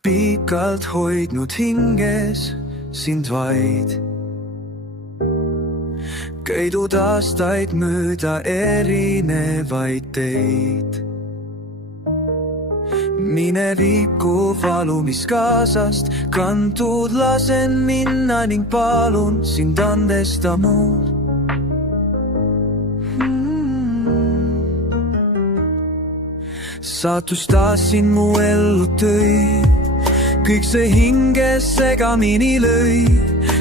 Pikalt hoidnud hinges sind vaid. Käidud aastaid mööda erinevaid teid. Mineviku valu, mis kaasast kantud, lasen minna ning palun sind andesta mul. Saatus taas siin mu ellu tõi, kõik see hinges segamini lõi.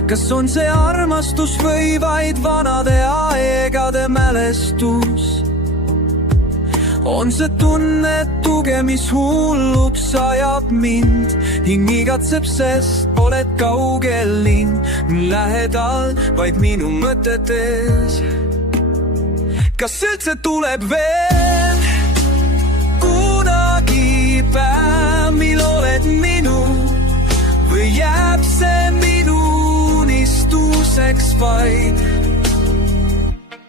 Kas on see armastus või vaid vanade aegade mälestus? On see tunnetuge, mis hulluks ajab mind. Hing igatseb, sest oled kaugel linn, lähedal vaid minu mõtetes. Kas üldse tuleb veel kunagi päev, mil oled minu, või jääb see minu unistuseks vaid?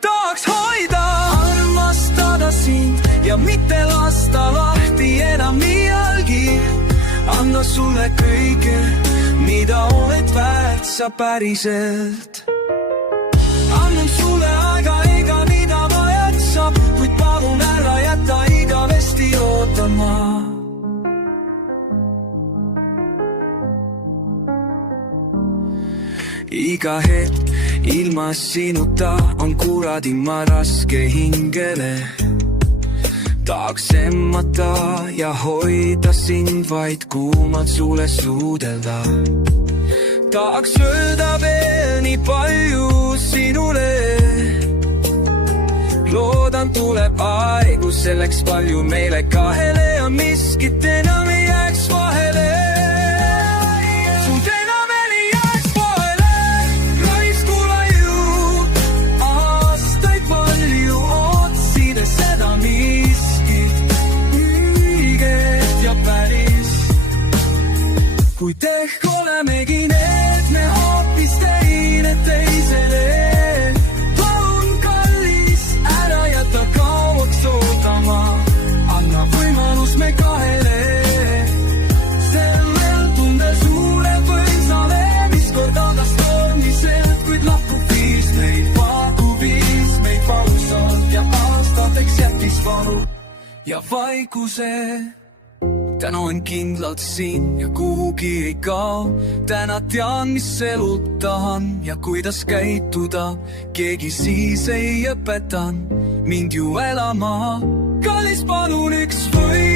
Tahaks hoida, armastada sind ja mitte lasta lahti enam iialgi. Anna sulle kõige, mida oled väärt sa päriselt. Annan sulle aega, ega mida vajad saab, kuid palun ära jäta igavesti ootama. Iga hetk ilma sinuta on kuradima raske hingele. Tahaks emmata ja hoida sind vaid kuumalt suule suudelda. Tahaks öelda veel nii palju sinule. Loodan tuleb aeg, kus selleks palju meile kahele ja miskit enam ei jääks vahele. Kuid ehk olemegi need me hoopis teisele. Palun kallis, ära jäta kauaks ootama. Anna võimalus me kahele. Sellel tundel suule võisale, mis kord algas tormiselt, kuid lahkub viis meid valusalt ja aastateks jättis valu ja vaikuse. Täna on kindlalt siin ja kuhugi ei kao. Täna tean, mis elult tahan ja kuidas käituda. Keegi siis ei õpetan mind ju elama. Kallis, palun üks või